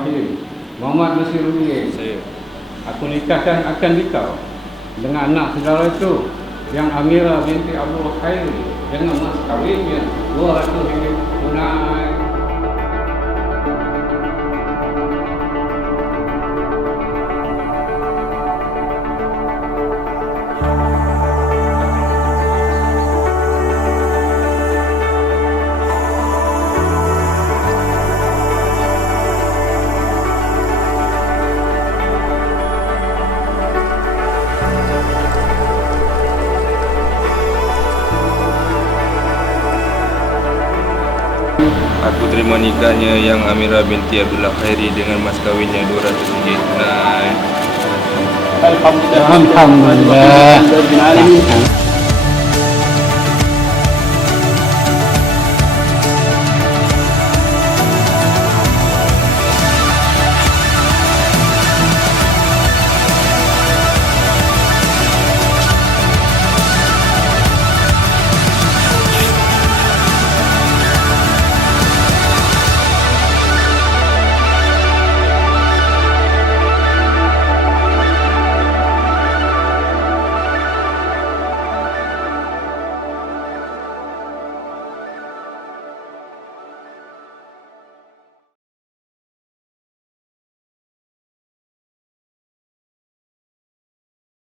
Rahim Muhammad Nasirudin. Saya. Aku nikahkan akan nikah dengan anak saudara itu yang Amira binti Abdul Khairi dengan mas kawinnya 200 tunai. Aku terima nikahnya yang Amira binti Abdullah Khairi dengan mas kawinnya 200 ringgit tunai. Alhamdulillah.